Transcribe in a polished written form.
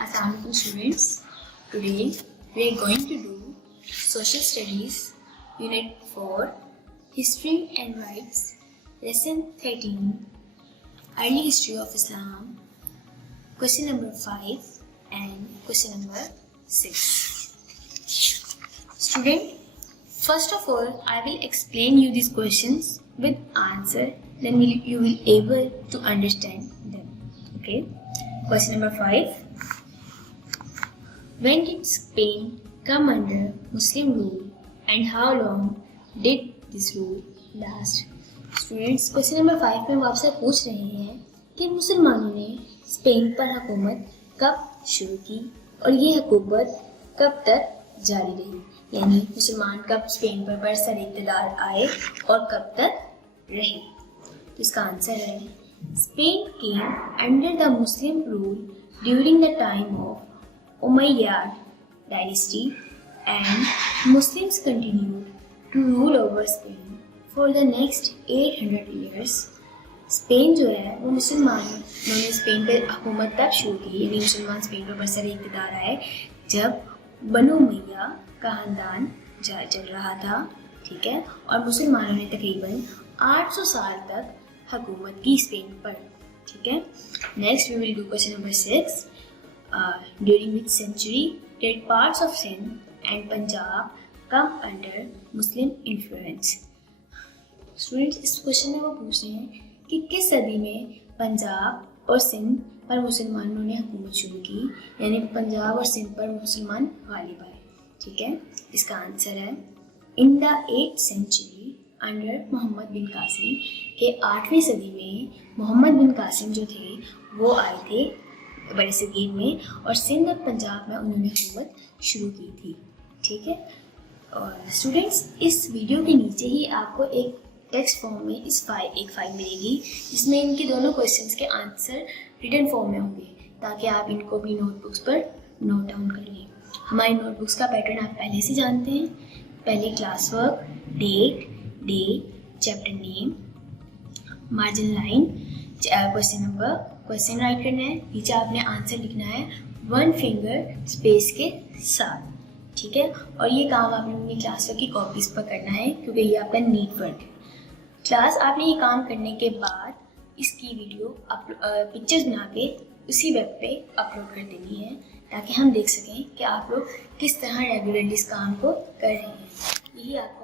Assalamualaikum students. Today we are going to do Social Studies Unit 4 History and Rights Lesson 13 Early History of Islam Question number 5 and question number 6. Student, first of all I will explain you these questions with answer, then you will able to understand them. Okay. Question number 5. When did Spain come under Muslim rule and how long did this rule last? Students, question number 5 में वो आपसे पूछ रहे हैं कि मुसलमानों ने Spain पर हुकूमत कब शुरू की और ये हुकूमत कब तक जारी रही, यानी मुसलमान कब स्पेन पर बरसर इक़्तिदार आए और कब तक रहे. तो इसका आंसर है Spain came under the Muslim rule during the time of Umayyad dynasty and Muslims continued to rule over Spain for the next 800 years. Spain जो है वो मुसलमानों ने स्पेन पर हुकूमत तब शुरू की, यानी मुसलमान स्पेन पर बरसर इक़्तिदार आए जब बनु उमय्या का ख़ानदान चल रहा था. ठीक है. और मुसलमानों ने तकरीबन 800 साल तक हुकूमत की स्पेन पर. ठीक है. Next we will do question number 6. During which century did parts of Sindh and Punjab come under Muslim influence? Students, इस क्वेश्चन में वो पूछ रहे हैं कि किस सदी में पंजाब और सिंध पर मुसलमानों ने हुकूमत शुरू की, यानी पंजाब और सिंध पर मुसलमान गालिब आए. ठीक है. इसका आंसर है in the 8th century under Muhammad bin Qasim, के 8वीं सदी में मोहम्मद बिन कासिम जो थे वो आए थे बड़े सगीर में और सिंध और पंजाब में उन्होंने हुकूमत शुरू की थी. ठीक है. और स्टूडेंट्स, इस वीडियो के नीचे ही आपको एक टेक्स्ट फॉर्म में एक फाइल मिलेगी जिसमें इनके दोनों क्वेश्चंस के आंसर रिटन फॉर्म में होंगे, ताकि आप इनको अपनी नोटबुक्स पर नोट डाउन कर लें. हमारी नोटबुक्स का पैटर्न आप पहले से जानते हैं. पहले class work, date, day, chapter name, margin line, question number, question write करना है, नीचे आपने आंसर लिखना है 1 फिंगर स्पेस के साथ. ठीक है. और ये काम आपने अपनी क्लास वर्क की कॉपीज पर करना है क्योंकि ये आपका नीट वर्क है. क्लास आपने ये काम करने के बाद इसकी वीडियो पिक्चर्स बना के उसी वेब पे अपलोड कर देनी है, ताकि हम देख सकें कि आप लोग किस तरह रेगुलरली इस काम को कर रहे हैं. यही आपको